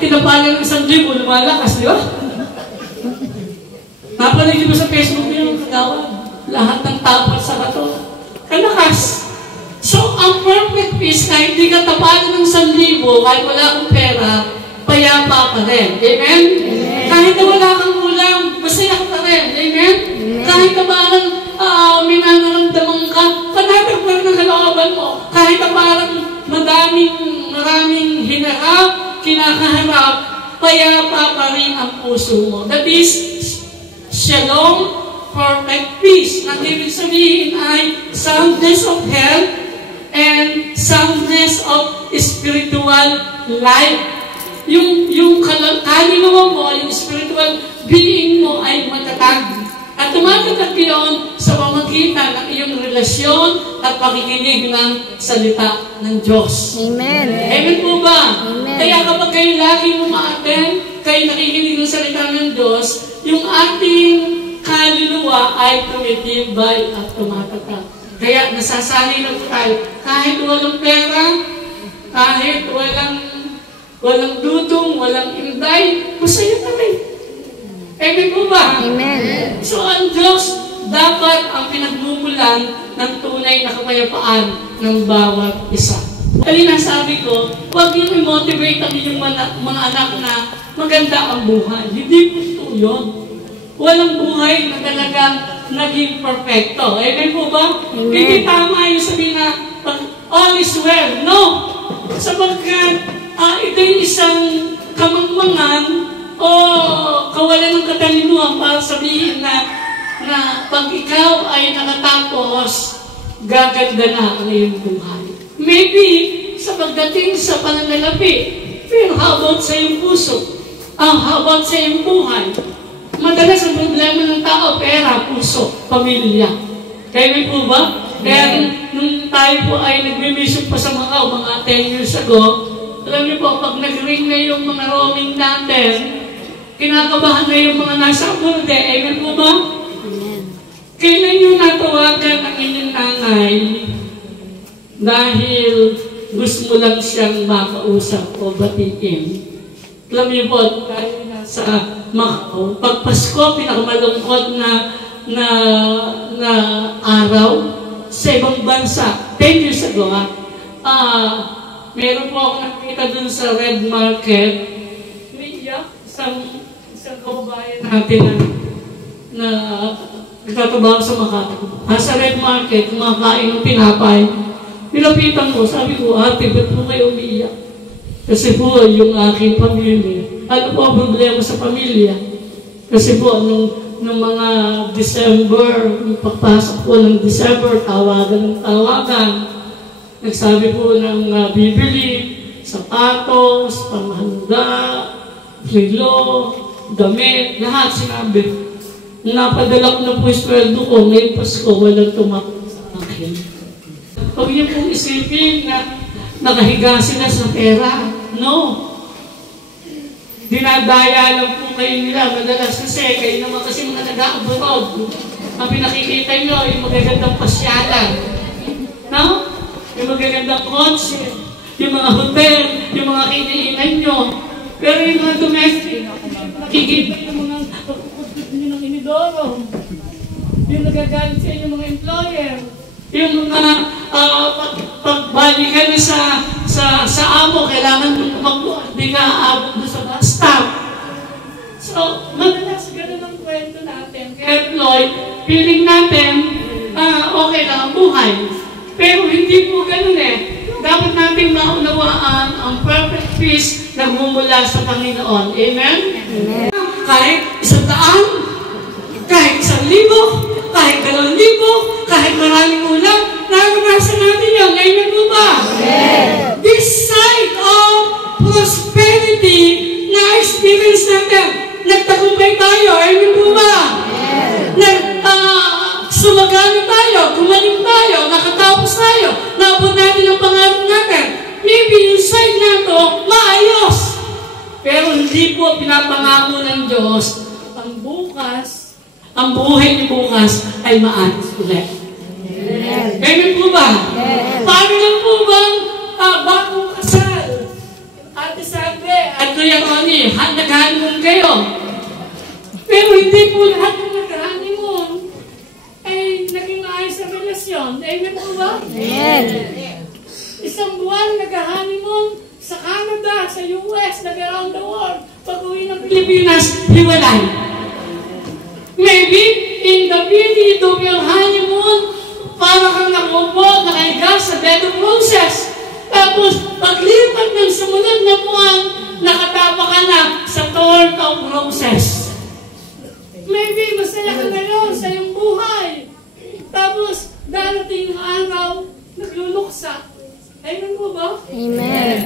tinapalan ng 1,000, lumalakas, di ba? Napanood mo sa Facebook yung kagawad. Lahat ng tapos sa kato. Kalakas. So, ang perfect peace, kahit hindi ka tapalan ng 1,000, kahit wala kang pera, payapa ka rin. Amen? Amen. Kahit na wala kang ulam, masaya ka rin. Amen? Amen. Kahit na parang may nanaramdaman ka, panatagpag ng kalooban mo. Kahit na parang maraming hinarap, kinakaharap, payapa pa rin ang puso mo. That is shalom, perfect peace. Na ibig sabihin ay soundness of health and soundness of spiritual life. Yung kaluluwa mo, yung spiritual being mo ay matatag. At tumatatag yun sa pamagitan ng iyong relasyon at pakikinig ng salita ng Diyos. Amen. Amen po ba? Amen. Kaya kapag kayo lagi umaattend, kayo nakikinig ng salita ng Diyos, yung ating kaluluwa ay tumitibay at tumatatag. Kaya nasasanay na po tayo. Kahit walang pera, kahit walang dudong, walang inday, masaya na rin. Amen po ba? Amen. So ang Diyos dapat ang pinagmumulan ng tunay na kapayapaan ng bawat isa. Kanina sabi ko, huwag yung i-motivate ang inyong mga anak na maganda ang buhay. Hindi po ito yun. Walang buhay na talagang naging perfecto. Amen po ba? Amen. Hindi tama yung sabihin na all is well. No! Sapagkat ito yung isang kamangmangan o kawalan ng katalinuhan para sabihin na pag ikaw ay nakatapos, gaganda na ang iyong buhay. Maybe sa pagdating sa pananalapi, pero how about sa iyong puso? How about sa iyong buhay? Madalas ang problema ng tao, pera, puso, pamilya. Kaya po ba? Kaya nung tayo po ay nagme-mission pa sa mga 10 years ago, alam niyo po, pag nag-ring na yung mga roaming natin, kinakabahan na yung mga nasa abroad. Amen po ba? Amen. Kailan nyo natawagan ang inyong nanay dahil gusto mo lang siyang makausap o batiin? Alam niyo po, tayo nasa Macau, pag Pasko, pinakamalungkot na araw sa ibang bansa. 10 years ago, meron po ako nakita dun sa Red Market, isang kababayan natin na nagtatrabaho sa Makati. Sa Red Market, kumakain ng tinapay. Nilapitan ko, sabi ko, ate, ba't po kayo umiiyak? Kasi po, yung aking pamilya. Ano po ang problema sa pamilya? Kasi po, nung mga December, pagpasok po ng December, tawagan. Nagsabi po ng bibili, sapatos, pamahanda, relo, damit, lahat sinabi. Napadala ko na po yung sweldo ko, ngayong Pasko, walang tumakot sa akin. Huwag niyo pong isipin na nakahiga sila sa pera. No. Dinadaya lang po kayo nila. Madalas kasi, kayo naman kasi mga nag-abroad. Ang pinakikita nyo, yung magagandang pasyalan. No? Yung magagandang concert, yung mga hotel, yung mga kiniinan nyo. Pero yung mga domestic, nakikita yung mga pagkukulit nyo ng inidoro. Yung nagagalit sa inyo mga employer. Yung mga pagbalikan sa amo, kailangan magbuhat, di ka aabot sa bus stop. So, madalas ganun ang kwento natin. Kaya Lloyd, feeling natin, okay lang ang buhay. Pero hindi po ganun eh. Dapat natin maunawaan ang perfect peace na mumula sa Panginoon. Amen? Amen. Kahit 100, kahit 1,000, kahit 2,000, kahit maraming ulam, naranasan natin yun. Amen po ba? Amen. This side of prosperity na experience natin, nagtagumpay tayo. Amen po ba? Amen. Sumagana tayo, gumaling tayo, nakatapos tayo, naabot natin ang pangarap natin. Maybe yung side na ito, maayos. Pero hindi po pinapangako ng Diyos ang bukas, ang buhay ni bukas ay maayos ulit. Amen po ba? Paano lang po bang bagong kasal? Ate sabi, at Kuya Ronnie, nag-honeymoon kayo. Pero hindi po lahat ng nag-honeymoon ay naging maayos sa relasyon. Amen po ba? Amen. Isang buwan nag-honeymoon sa Canada, sa US, nag-around the world. Pag-uwi ng Pilipinas, hiwalay. Maybe, in the beginning of your honeymoon, para kang nakupo, nakahiga sa bed of roses. Tapos, paglipat ng sumunod na buwan, nakatapa ka na sa thorn of roses. Maybe, masaya ka ngayon sa iyong buhay. Tapos, darating ang araw, nagluluksa. Amen po ba? Amen.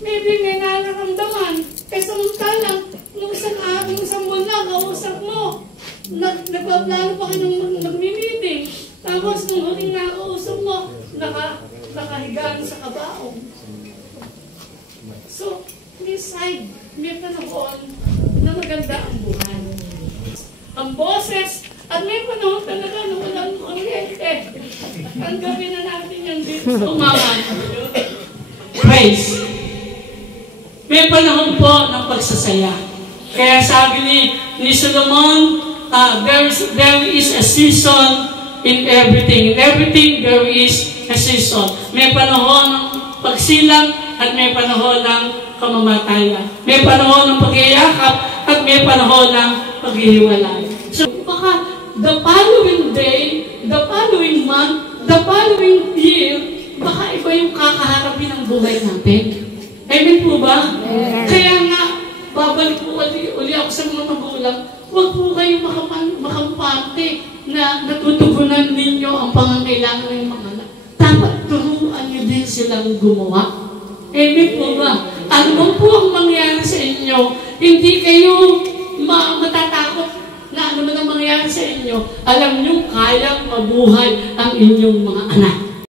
Maybe may nararamdaman. Kaya samantalang, nung isang buwan na, kausap mo, nagpaplano pa kayo ng mag-meeting. Tapos, nung huling nakausap mo, nakahigaan sa kabaong. So, may side, may panahon na maganda ang buhay. Ang boses, at may panahon talaga na walang kuryente. Ang gawin na natin yung dito sa umaman. Praise. May panahon po ng pagsasaya. Kaya sabi ni Solomon, there is a season in everything. In everything, there is a season. May panahon ng pagsilang at may panahon ng kamamatayan. May panahon ng pag-iiyakap at may panahon ng paghihiwalay. So, baka the following day, the following month, the following year, baka iba yung kakaharapin ng buhay natin. Amen po ba? Amen. Kaya nga, babalik po uli ako sa mga magulang, huwag po kayong makampante na natutugunan ninyo ang pangangailangan ng mga anak. Dapat turuan nyo din silang gumawa. Amen po ba? Ano po ang mangyari sa inyo? Hindi kayo matatakot na ano man ang mangyari sa inyo. Alam nyo, kayang mabuhay ang inyong mga anak.